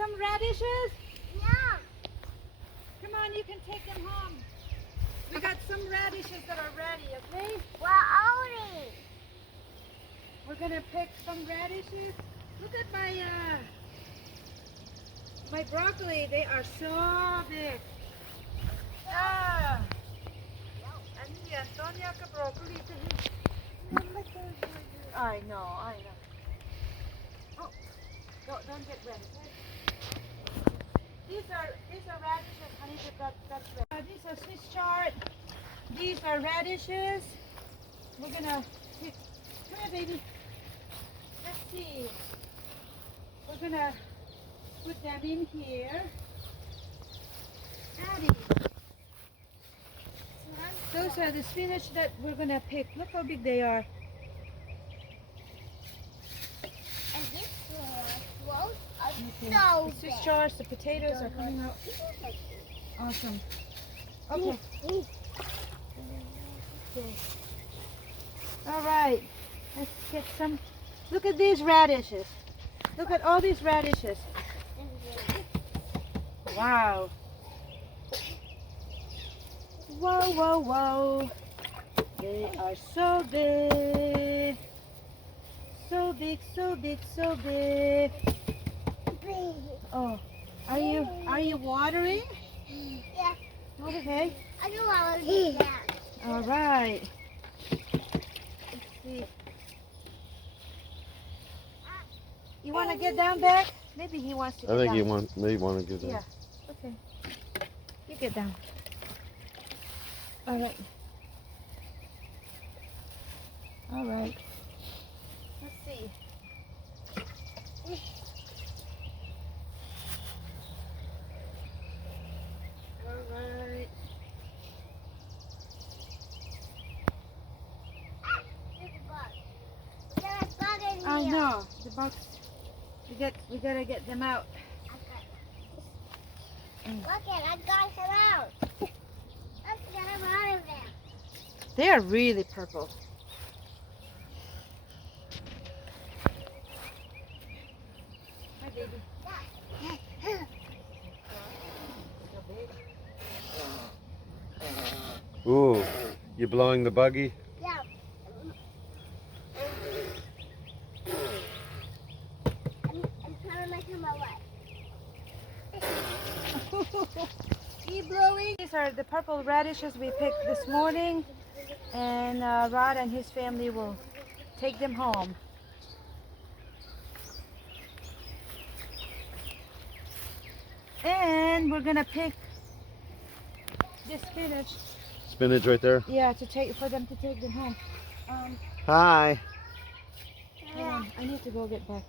some radishes? Yeah. Come on, you can take them home. We got some radishes that are ready, okay? Well, only. We're gonna pick some radishes. Look at my broccoli. They are so big. Ah. Ani Antonia ka broccoli. I know. Oh, don't get wet. Okay? These are radishes, honey. That's red. These are Swiss chard. These are radishes. We're gonna pick. Come here, baby. Let's see. We're gonna put them in here. Addie. Those are the spinach that we're gonna pick. Look how big they are. And this one are Okay. so The Swiss big. chards, the potatoes are coming out. Awesome. Okay. Okay. All right. Let's get some. Look at these radishes. Look at all these radishes. Wow. Whoa, whoa, whoa. They are so big. So big, so big, so big. Oh, are you watering? Yeah. Okay. I don't want to do that. All right. Let's see. You want to get down back? Maybe he wants to get I think down. he may want to get down. Yeah. Okay. You get down. All right. All right. Let's see. All right. There's a bug. There's a bug in here. I know the bugs. We gotta get them out. Look it, I got him out. Let's get him out of there. They are really purple. Hi, baby. Ooh, you blowing the buggy? Yeah. I'm trying to make him away. Keep blowing. These are the purple radishes we picked this morning, and Rod and his family will take them home. And we're gonna pick this spinach. Spinach right there. Yeah, for them to take them home. Hi. Hold on, I need to go get back.